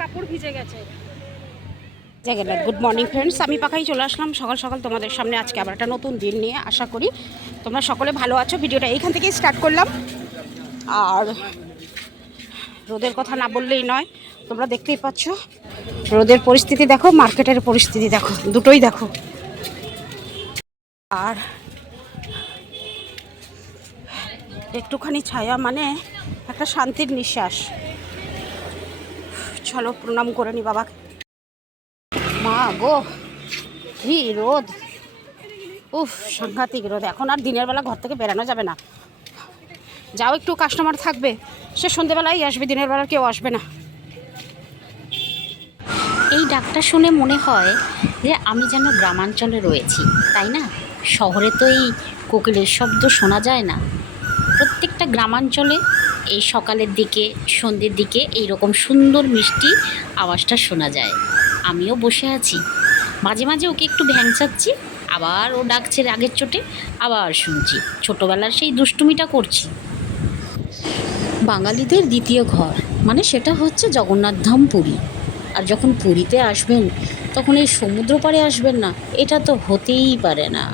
কাপড় ভিজে গেছে। গুড মর্নিং ফ্রেন্ডস, আমি পাখাই চলে আসলাম সকাল সকাল তোমাদের সামনে আজকে আবার একটা নতুন দিন নিয়ে। আশা করি তোমরা সকলে ভালো আছো। ভিডিওটা এইখান থেকেই স্টার্ট করলাম। আর রোদের কথা না বললেই নয়, তোমরা দেখতেই পাচ্ছ রোদের পরিস্থিতি দেখো, মার্কেটের পরিস্থিতি দেখো, দুটোই দেখো। আর একটুখানি ছায়া মানে একটা শান্তির নিঃশ্বাস। চলো প্রণাম করে নি বাবাকে। মা গো কি রোদ, উফ সাংঘাতিক রোদ। এখন আর দিনের বেলা ঘর থেকে বেরানো যাবে না। যাও একটু কাস্টমার থাকবে, সে সন্ধেবেলাই আসবে, দিনের বেলা কেউ আসবে না। এই ডাকটা শুনে মনে হয় যে আমি যেন গ্রামাঞ্চলে রয়েছি, তাই না? শহরে তো এই কোকিলের শব্দ শোনা যায় না। প্রত্যেকটা গ্রামাঞ্চলে এই সকালের দিকে সন্ধ্যের দিকে এই রকম সুন্দর মিষ্টি আওয়াজটা শোনা যায়। আমিও বসে আছি, মাঝে মাঝে ওকে একটু ভ্যাংচাচ্ছি, আবার ও ডাকছে রাগের চোটে, আবার শুনছি। ছোটোবেলার সেই দুষ্টুমিটা করছি। বাঙালিদের দ্বিতীয় ঘর মানে সেটা হচ্ছে জগন্নাথ ধাম পুরী। আর যখন পুরীতে আসবেন তখন এই সমুদ্র পাড়ে আসবেন না, এটা তো হতেই পারে না।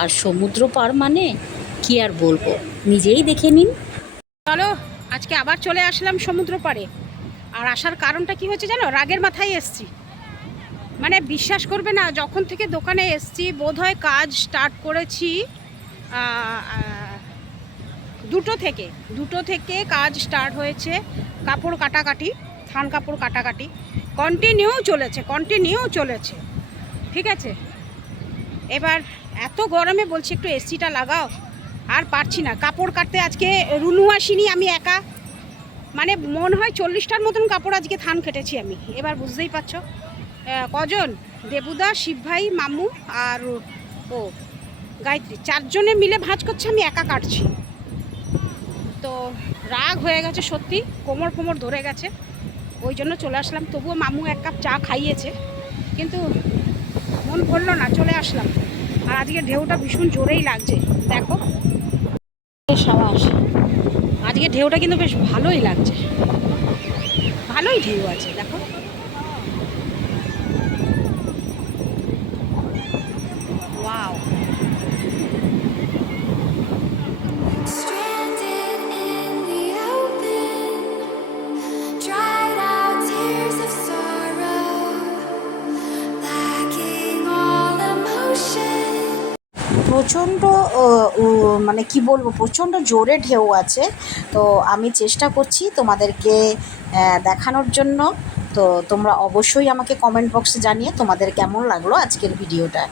আর সমুদ্র পাড় মানে কি আর বলবো, নিজেই দেখে নিন। চলো আজকে আবার চলে আসলাম সমুদ্র পাড়ে। আর আসার কারণটা কি হচ্ছে জানো? রাগের মাথায় এসছি। মানে বিশ্বাস করবে না, যখন থেকে দোকানে এসছি বোধহয় কাজ স্টার্ট করেছি দুটো থেকে কাজ স্টার্ট হয়েছে। কাপড় কাটাকাটি, থান কাপড় কাটাকাটি কন্টিনিউ চলেছে। ঠিক আছে, এবার এত গরমে বলছি একটু এসিটা লাগাও, আর পারছি না কাপড় কাটতে। আজকে রুনু আসিনি, আমি একা। মানে মনে হয় 40টার মতন কাপড় আজকে থান কেটেছি আমি। এবার বুঝতেই পারছো কজন, দেবুদা, শিব ভাই, মামু আর ও গায়ত্রী, 4 জনে মিলে ভাঁজ করছে, আমি একা কাটছি। তো রাগ হয়ে গেছে সত্যি, কোমর ধরে গেছে, ওই জন্য চলে আসলাম। তবুও মামু 1 কাপ চা খাইয়েছে, কিন্তু মন ভরলো না, চলে আসলাম। আর আজকে ঢেউটা ভীষণ জোরেই লাগছে, দেখো সাবাস। আজকে ঢেউটা কিন্তু বেশ ভালোই লাগছে, ভালোই ঢেউ আছে দেখো। ওয়াও, প্রচণ্ড মানে কি বলবো, প্রচণ্ড জোরে ঢেউ আছে। তো আমি চেষ্টা করছি তোমাদেরকে দেখানোর জন্য। তো তোমরা অবশ্যই আমাকে কমেন্ট বক্সে জানিয়ে তোমাদের কেমন লাগলো আজকের ভিডিওটা।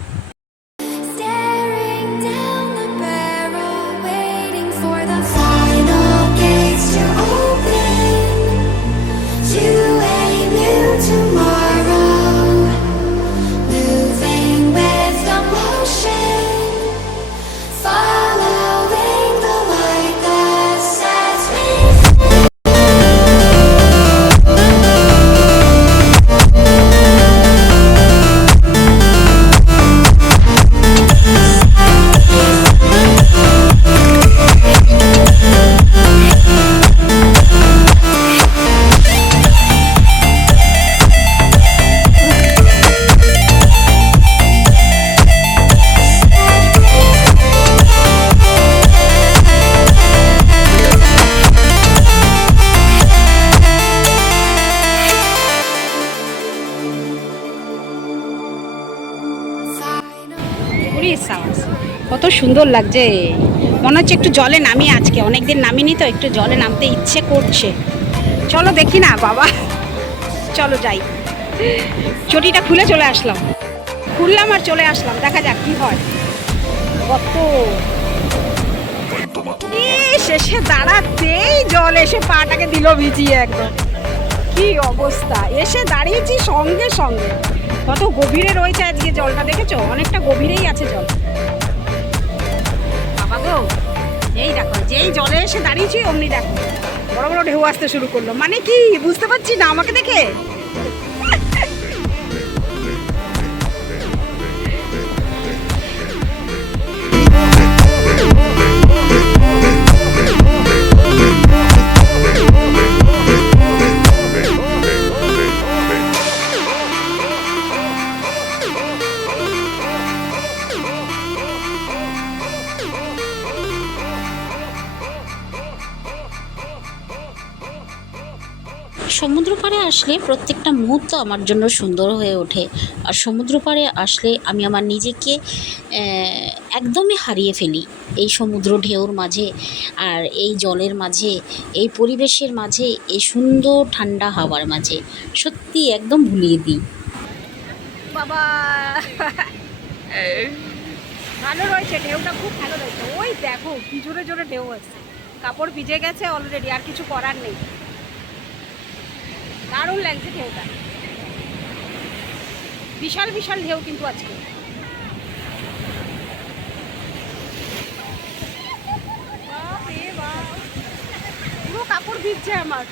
কত সুন্দর লাগছে, মনে হচ্ছে একটু জলে নামি। আজকে অনেকদিন নামিনি, তো একটু জলে নামতে ইচ্ছে করছে। চলো দেখি না বাবা, চলো যাই। চটিটা খুলে চলে আসলাম, খুললাম আর চলে আসলাম, দেখা যাক কি হয়। কত শেষে দাঁড়াতেই জল এসে পাটাকে দিল ভিজিয়ে, একদম কি অবস্থা। এসে দাঁড়িয়েছি সঙ্গে সঙ্গে। কত গভীরে রয়েছে আজকে জলটা, দেখেছো? অনেকটা গভীরেই আছে জল। বাবা গো, এই দেখো যেই জলে এসে দাঁড়িয়েছি অমনি দেখো বড় বড় ঢেউ আসতে শুরু করলো। মানে কি বুঝতে পারছি না আমাকে দেখে। সমুদ্র পাড়ে আসলে প্রত্যেকটা মুহূর্ত আমার জন্য সুন্দর হয়ে ওঠে। আর সমুদ্র পাড়ে আসলে আমি আমার নিজেকে একদমই হারিয়ে ফেলি এই সমুদ্র ঢেউর মাঝে, আর এই জলের মাঝে, এই পরিবেশের মাঝে, এই সুন্দর ঠান্ডা হাওয়ার মাঝে সত্যি একদম ভুলিয়ে দিই। বাবা ভালো রয়েছে, ঢেউটা খুব ভালো রয়েছে। ওই দেখো কি জোরে জোরে ঢেউ আছে, কাপড় ভিজে গেছে অলরেডি, আর কিছু করার নেই। দারুণ লাগছে ঢেউটা, বিশাল বিশাল ঢেউ কিন্তু আজকে। পুরো কাপড় ভিজছে আমার।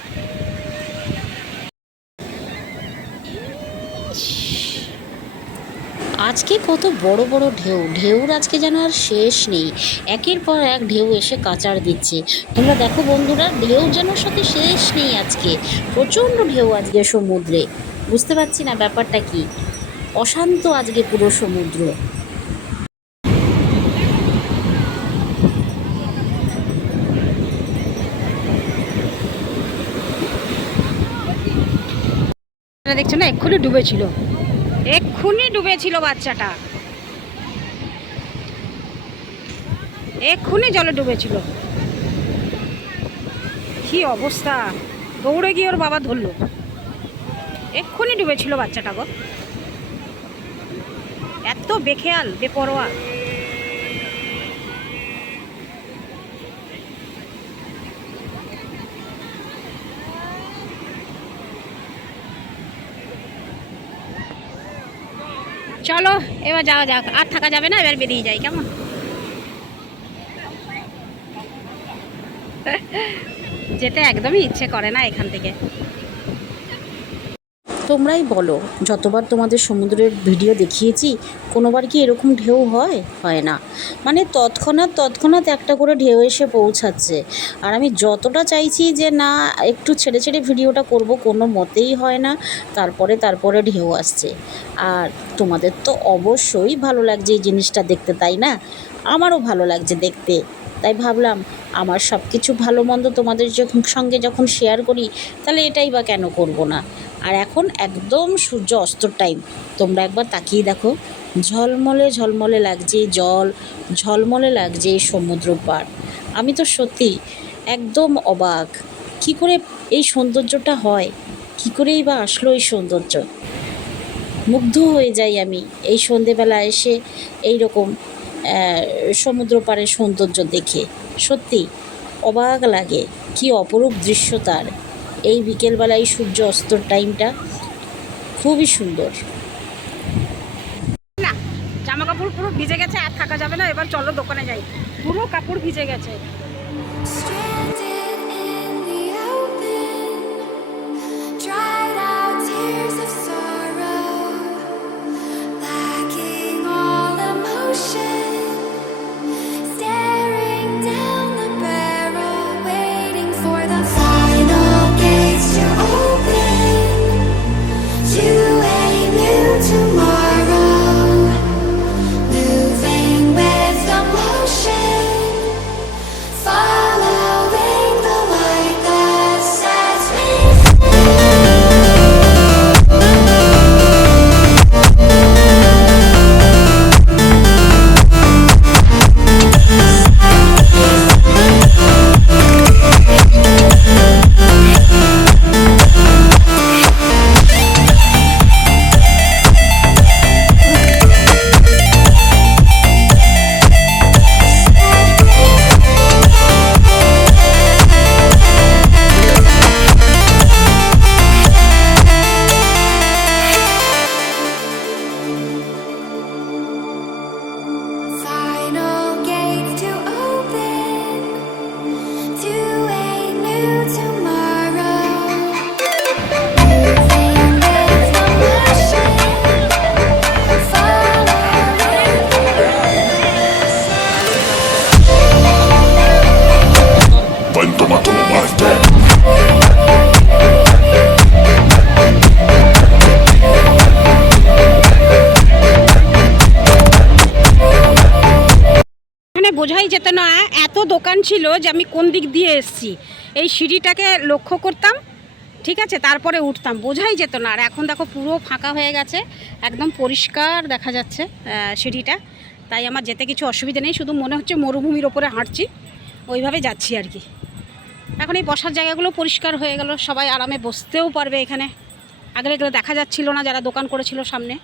আজকে কত বড় বড় ঢেউ, ঢেউর আজকে যেন আর শেষ নেই, একের পর এক ঢেউ এসে কাচাড় দিচ্ছে। তোমরা দেখো বন্ধুরা, ঢেউ যেন সাথে শেষ নেই আজকে, প্রচণ্ড ঢেউ আজকে সমুদ্রে। বুঝতে পারছি না ব্যাপারটা কি, অশান্ত আজকে পুরো সমুদ্র। দেখছো না, এক্ষুনি ডুবেছিল, এক্ষুনি ডুবেছিল বাচ্চাটা, এক্ষুনি জলে ডুবেছিল। কি অবস্থা, দৌড়ে গিয়ে ওর বাবা ধরলো, এক্ষুনি ডুবেছিল বাচ্চাটা গো। এত বেখেয়াল বেপরোয়া। চলো এবার যাওয়া যাক, আর থাকা যাবে না, এবার বেরিয়ে যাই কেমন। যেতে একদমই ইচ্ছে করে না এখান থেকে। তোমরাই বলো, যতবার তোমাদের সমুদ্রের ভিডিও দেখিয়েছি কোনোবার কি এরকম ঢেউ হয়? হয় না। মানে তৎক্ষণাৎ একটা করে ঢেউ এসে পৌঁছাচ্ছে। আর আমি যতটা চাইছি যে না একটু ছেড়ে ছেড়ে ভিডিওটা করব, কোনো মতেই হয় না। তারপরে ঢেউ আসছে। আর তোমাদের তো অবশ্যই ভালো লাগছে এই জিনিসটা দেখতে, তাই না? আমারও ভালো লাগছে দেখতে। তাই ভাবলাম আমার সব কিছু ভালো মন্দ তোমাদের সঙ্গে যখন শেয়ার করি, তাহলে এটাই বা কেন করব না। আর এখন একদম সূর্য অস্তর টাইম, তোমরা একবার তাকিয়ে দেখো, ঝলমলে ঝলমলে লাগছে জল, ঝলমলে লাগছে সমুদ্র পাড়। আমি তো সত্যি একদম অবাক, কি করে এই সৌন্দর্যটা হয়, কি করেই বা আসলো এই সৌন্দর্য। মুগ্ধ হয়ে যাই আমি এই সন্ধেবেলা এসে এই রকম সমুদ্র পাড়ের সৌন্দর্য দেখে। সত্যি অবাক লাগে, কি অপরূপ দৃশ্য তার। এই বিকেলবেলায় সূর্য অস্তর টাইমটা খুবই সুন্দর। না, জামা কাপড় পুরো ভিজে গেছে, আর থাকা যাবে না, এবার চলো দোকানে যাই। পুরো কাপড় ভিজে গেছে। Stranded in the open, dried out tears of sorrow, lacking all emotion, staring down the barrel, waiting for the final gates to open to a new tomorrow, moving with the motion, following the light that sets me final gates to open to a new tomorrow, moving with the motion, following Toma tu muerte. এখানে বোঝাই যেত না, এত দোকান ছিল যে আমি কোন দিক দিয়ে এসেছি। এই সিঁড়িটাকে লক্ষ্য করতাম, ঠিক আছে, তারপরে উঠতাম, বোঝাই যেত না। আর এখন দেখো পুরো ফাঁকা হয়ে গেছে, একদম পরিষ্কার দেখা যাচ্ছে সিঁড়িটা। তাই আমার যেতে কিছু অসুবিধা নেই, শুধু মনে হচ্ছে মরুভূমির ওপরে হাঁটছি, ওইভাবে যাচ্ছি আর কি। এখন এই বসার জায়গাগুলো পরিষ্কার হয়ে গেল, সবাই আরামে বসতেও পারবে এখানে। আগে এগুলো দেখা যাচ্ছিল না যারা দোকান করেছিল সামনে।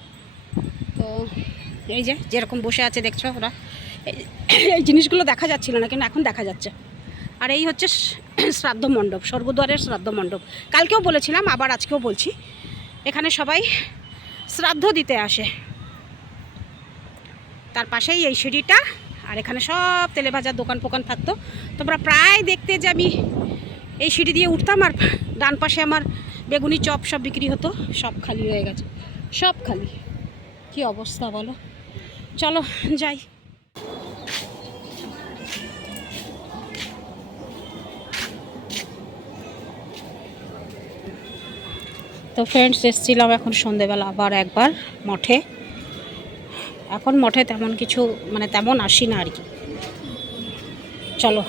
তো এই যে যেরকম বসে আছে দেখছো ওরা, এই জিনিসগুলো দেখা যাচ্ছিল না, কিন্তু এখন দেখা যাচ্ছে। আর এই হচ্ছে শ্রাদ্ধ মণ্ডপ, স্বর্গদ্বারের শ্রাদ্ধ মণ্ডপ। কালকেও বলেছিলাম, আবার আজকেও বলছি, এখানে সবাই শ্রাদ্ধ দিতে আসে। তার পাশেই এই সিঁড়িটা, আর এখানে সব তেলে ভাজার দোকান ফোকান থাকতো। তোমরা প্রায় দেখতে যে আমি এই সিঁড়ি দিয়ে উঠতাম, আর ডান পাশে আমার বেগুনি চপ সব বিক্রি হতো, সব খালি হয়ে গেছে, সব খালি। কি অবস্থা বলো, চলো যাই। তো ফ্রেন্ডস, এসেছিলাম এখন সন্ধেবেলা আবার একবার মঠে। এখন মঠে তেমন কিছু মানে তেমন আসি না আর কি। চলো,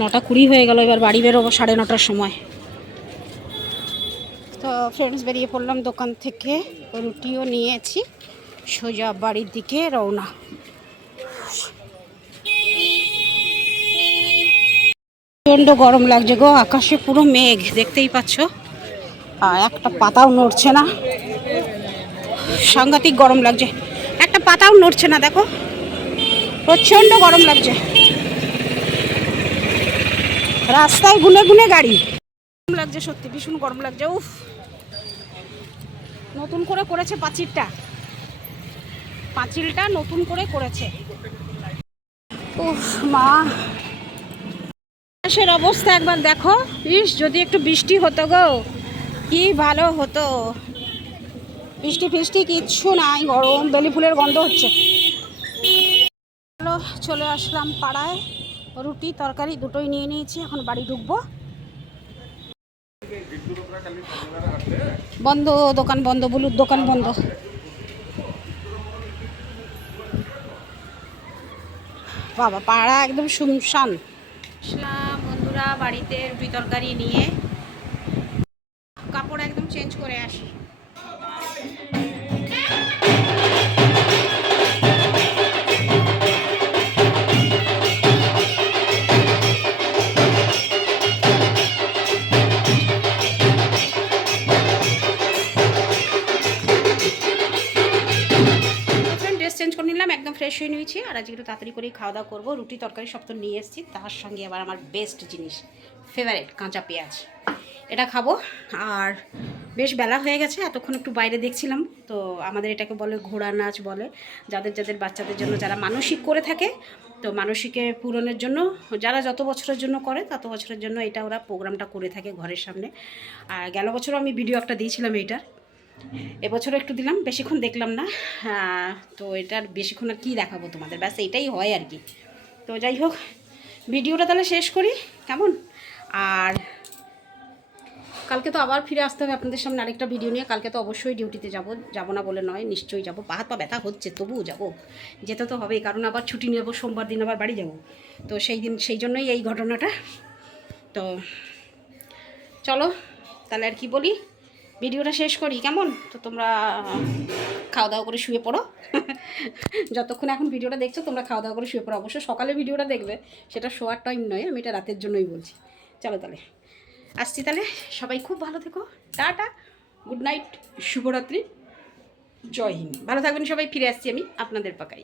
9:20 হয়ে গেল, এবার বাড়ি বেরোবো 9:30টার সময়। তো ফ্রেন্ডস, বেরিয়ে পড়লাম দোকান থেকে, রুটিও নিয়েছি, সোজা বাড়ির দিকে রওনা। প্রচণ্ড গরম লাগছে গো, আকাশে পুরো মেঘ, দেখতেই পাচ্ছ, আর একটা পাতাও নড়ছে না। সাংঘাতিক গরম লাগছে, একটা পাতাও নড়ছে না, দেখো প্রচণ্ড গরম লাগছে। রাস্তায় গুনে গুনে গাড়ি, গরম লাগছে, সত্যি ভীষণ গরম লাগছে। উফ, নতুন করে করেছে পাঁচিলটা নতুন করে করেছে। উফ মা, আকাশের অবস্থা একবার দেখো, ইস যদি একটু বৃষ্টি হতো গো কি ভালো হতো। বৃষ্টি ফিষ্টি কিচ্ছু নাই, গরম, বেলি ফুলের গন্ধ হচ্ছে। চলে আসলাম পাড়ায়, রুটি তরকারি দুটোই নিয়ে নিয়েছি, এখন বাড়ি ঢুকবো। বন্ধ, দোকান বন্ধ, বুলুর দোকান বন্ধ। বাবা, পাড়া একদম শুনশান। আসলাম বন্ধুরা বাড়িতে রুটি তরকারি নিয়ে, কাপড় একদম চেঞ্জ করে আসি। চেঞ্জ করে নিলাম, একদম ফ্রেশ হয়ে নিয়েছি। আর আজকে একটু তাড়াতাড়ি করেই খাওয়া দাওয়া করবো। রুটি তরকারি সব তো নিয়ে এসেছি, তার সঙ্গে আবার আমার বেস্ট জিনিস, ফেভারিট কাঁচা পেঁয়াজ, এটা খাবো। আর বেশ বেলা হয়ে গেছে, এতক্ষণ একটু বাইরে দেখছিলাম। তো আমাদের এটাকে বলে ঘোড়া নাচ বলে, যাদের যাদের বাচ্চাদের জন্য যারা মানসিক করে থাকে, তো মানসিকে পূরণের জন্য যারা যত বছরের জন্য করে তত বছরের জন্য এটা ওরা প্রোগ্রামটা করে থাকে ঘরের সামনে। আর গেল বছরও আমি ভিডিও একটা দিয়েছিলাম এইটার, এবছরও একটু দিলাম, বেশিক্ষণ দেখলাম না। তো এটার বেশিক্ষণ আর কী দেখাবো তোমাদের, ব্যাস এইটাই হয় আর কি। তো যাই হোক, ভিডিওটা তাহলে শেষ করি কেমন। আর কালকে তো আবার ফিরে আসতে হবে আপনাদের সামনে আরেকটা ভিডিও নিয়ে। কালকে তো অবশ্যই ডিউটিতে যাব না বলে নয়, নিশ্চয়ই যাব। পা হাত পা ব্যথা হচ্ছে, তবুও যাব, যেতে তো হবেই, কারণ আবার ছুটি নেব, সোমবার দিন আবার বাড়ি যাব। তো সেই জন্যই এই ঘটনাটা। তো চলো তাহলে আর কি বলি, ভিডিওটা শেষ করি কেমন। তো তোমরা খাওয়া দাওয়া করে শুয়ে পড়ো। যতক্ষণ এখন ভিডিওটা দেখছো তোমরা খাওয়া দাওয়া করে শুয়ে পড়ো। অবশ্য সকালে ভিডিওটা দেখবে, সেটা শোয়ার টাইম নয়, আমি এটা রাতের জন্যই বলছি। চলো তাহলে আসছি, তাহলে সবাই খুব ভালো থেকো, টাটা, গুড নাইট, শুভরাত্রি, জয় হিন্দ, ভালো থাকবেন সবাই। ফিরে আসছি আমি আপনাদের পাকাই।